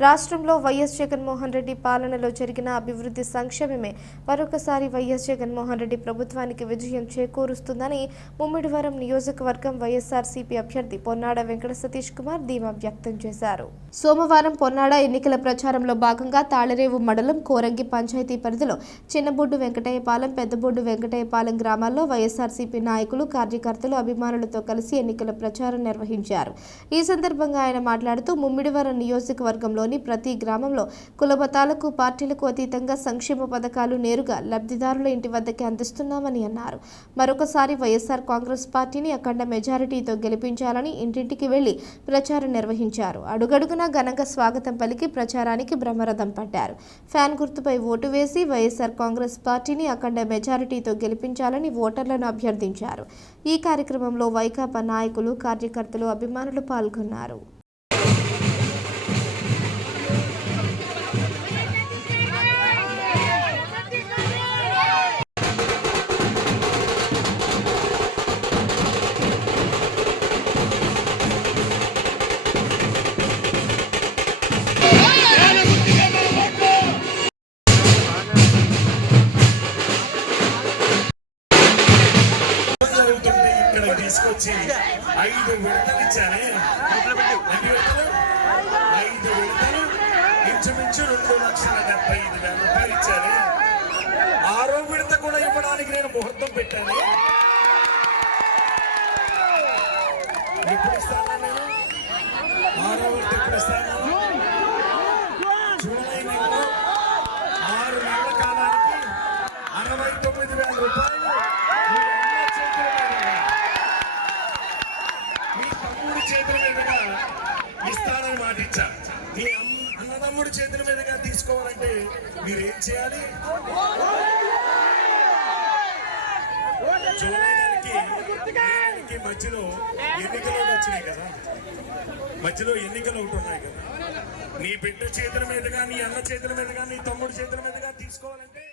రాష్ట్రంలో వైఎస్ జగన్మోహన్ రెడ్డి పాలనలో జరిగిన అభివృద్ధి సంక్షేమమే మరొకసారి వైఎస్ జగన్మోహన్ రెడ్డి ప్రభుత్వానికి విజయం చేకూరుస్తుందని ముమ్మిడివరం నియోజకవర్గం వైఎస్ఆర్సీపీ అభ్యర్థి పొన్నాడ వెంకట సతీష్ కుమార్ ధీమా వ్యక్తం చేశారు. సోమవారం పొన్నాడ ఎన్నికల ప్రచారంలో భాగంగా తాళరేవు మండలం కోరంగి పంచాయతీ పరిధిలో చిన్నబొడ్డు వెంకటయ్యపాలెం పెద్దబొడ్డు వెంకటయ్యపాలెం గ్రామాల్లో వైఎస్ఆర్సీపీ నాయకులు కార్యకర్తలు అభిమానులతో కలిసి ఎన్నికల ప్రచారం నిర్వహించారు. ఈ సందర్భంగా ఆయన మాట్లాడుతూ ముమ్మిడివరం నియోజకవర్గంలో నియోజకవర్గంలోని ప్రతి గ్రామంలో కులమతాలకు పార్టీలకు అతీతంగా సంక్షేమ పథకాలు నేరుగా లబ్ధిదారుల ఇంటి వద్దకే అందిస్తున్నామని అన్నారు. మరొకసారి వైఎస్ఆర్ కాంగ్రెస్ పార్టీని అఖండ మెజారిటీతో గెలిపించాలని ఇంటింటికి వెళ్ళి ప్రచారం నిర్వహించారు. అడుగడుగునా ఘనంగా స్వాగతం పలికి ప్రచారానికి బ్రహ్మరథం పట్టారు ఫ్యాన్ గుర్తుపై ఓటు వేసి వైఎస్ఆర్ కాంగ్రెస్ పార్టీని అఖండ మెజారిటీతో గెలిపించాలని ఓటర్లను అభ్యర్థించారు. ఈ కార్యక్రమంలో వైకాపా నాయకులు కార్యకర్తలు అభిమానులు పాల్గొన్నారు. తీసుకొచ్చి ఐదు విడతలు ఇచ్చానే. ఎన్ని విడతలు? ఐదు విడతలు. ఇంచుమించు రెండు లక్షల డెబ్బై ఐదు వేల రూపాయలు ఇచ్చానే. ఆరో విడత కూడా ఇవ్వడానికి నేను ముహూర్తం పెట్టాను. ఎప్పుడు ఇస్తానా నేను? ఆరో విడత ఎప్పుడు ఇస్తాను? జూలై నెలలో ఆరు నెలల కాలానికి అరవై తొమ్మిది వేల రూపాయలు చేతుల మీదుగా ఇస్తానని మాట ఇచ్చా. మీ అన్నదమ్ముడి చేతుల మీదుగా తీసుకోవాలంటే మీరు ఏం చేయాలి? జూలై నెలకి మధ్యలో ఎన్నికలు వచ్చినాయి కదా. మధ్యలో ఎన్నికలు ఒకటి ఉన్నాయి కదా. నీ బిడ్డ చేతుల మీదుగా నీ అన్న చేతుల మీదుగా నీ తమ్ముడు చేతుల మీదుగా తీసుకోవాలంటే